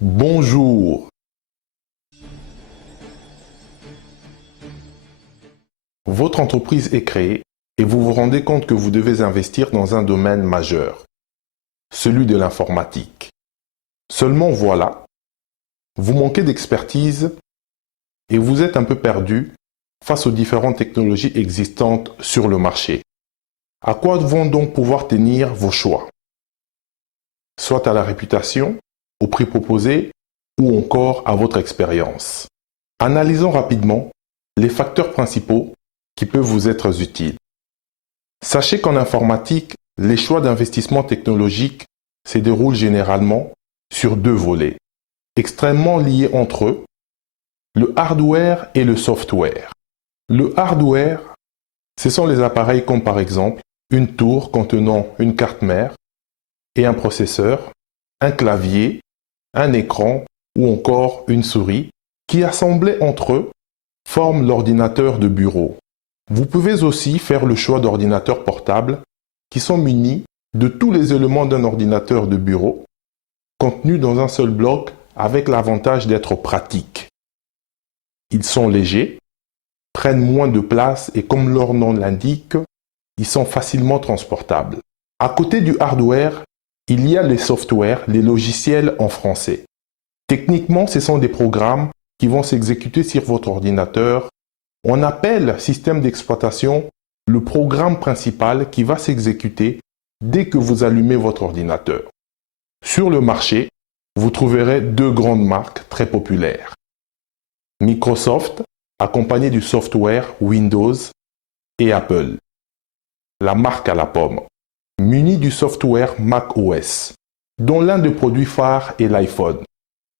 Bonjour. Votre entreprise est créée et vous vous rendez compte que vous devez investir dans un domaine majeur, celui de l'informatique. Seulement voilà, vous manquez d'expertise et vous êtes un peu perdu face aux différentes technologies existantes sur le marché. À quoi vont donc pouvoir tenir vos choix? Soit à la réputation, au prix proposé ou encore à votre expérience. Analysons rapidement les facteurs principaux qui peuvent vous être utiles. Sachez qu'en informatique, les choix d'investissement technologique se déroulent généralement sur deux volets, extrêmement liés entre eux, le hardware et le software. Le hardware, ce sont les appareils comme par exemple une tour contenant une carte mère et un processeur, un clavier, un écran ou encore une souris qui, assemblés entre eux, forment l'ordinateur de bureau. Vous pouvez aussi faire le choix d'ordinateurs portables qui sont munis de tous les éléments d'un ordinateur de bureau contenus dans un seul bloc avec l'avantage d'être pratiques. Ils sont légers, prennent moins de place et comme leur nom l'indique, ils sont facilement transportables. À côté du hardware, il y a les softwares, les logiciels en français. Techniquement, ce sont des programmes qui vont s'exécuter sur votre ordinateur. On appelle système d'exploitation le programme principal qui va s'exécuter dès que vous allumez votre ordinateur. Sur le marché, vous trouverez deux grandes marques très populaires. Microsoft, accompagné du software Windows, et Apple, la marque à la pomme, munie du software macOS, dont l'un des produits phares est l'iPhone.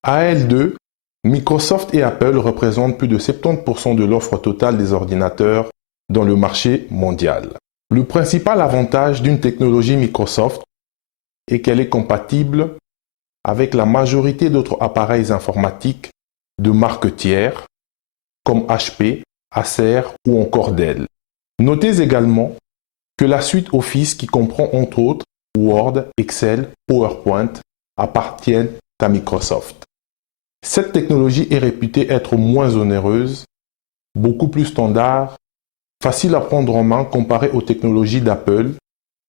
À elles deux, Microsoft et Apple représentent plus de 70% de l'offre totale des ordinateurs dans le marché mondial. Le principal avantage d'une technologie Microsoft est qu'elle est compatible avec la majorité d'autres appareils informatiques de marques tiers comme HP, Acer ou encore Dell. Notez également que la suite Office qui comprend entre autres Word, Excel, PowerPoint appartiennent à Microsoft. Cette technologie est réputée être moins onéreuse, beaucoup plus standard, facile à prendre en main comparée aux technologies d'Apple,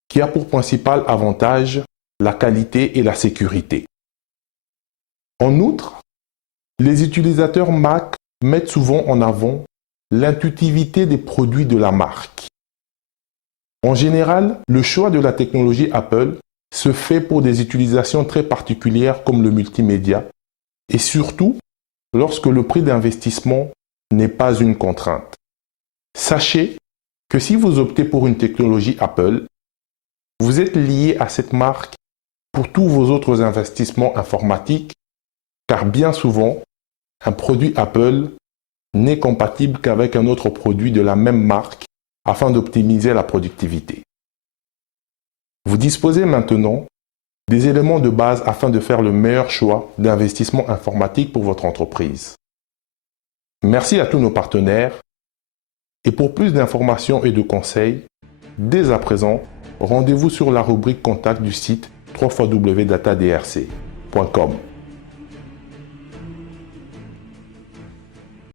qui a pour principal avantage la qualité et la sécurité. En outre, les utilisateurs Mac mettent souvent en avant l'intuitivité des produits de la marque. En général, le choix de la technologie Apple se fait pour des utilisations très particulières comme le multimédia et surtout lorsque le prix d'investissement n'est pas une contrainte. Sachez que si vous optez pour une technologie Apple, vous êtes lié à cette marque pour tous vos autres investissements informatiques car bien souvent, un produit Apple n'est compatible qu'avec un autre produit de la même marque afin d'optimiser la productivité. Vous disposez maintenant des éléments de base afin de faire le meilleur choix d'investissement informatique pour votre entreprise. Merci à tous nos partenaires et pour plus d'informations et de conseils, dès à présent, rendez-vous sur la rubrique contact du site www.datadrc.com.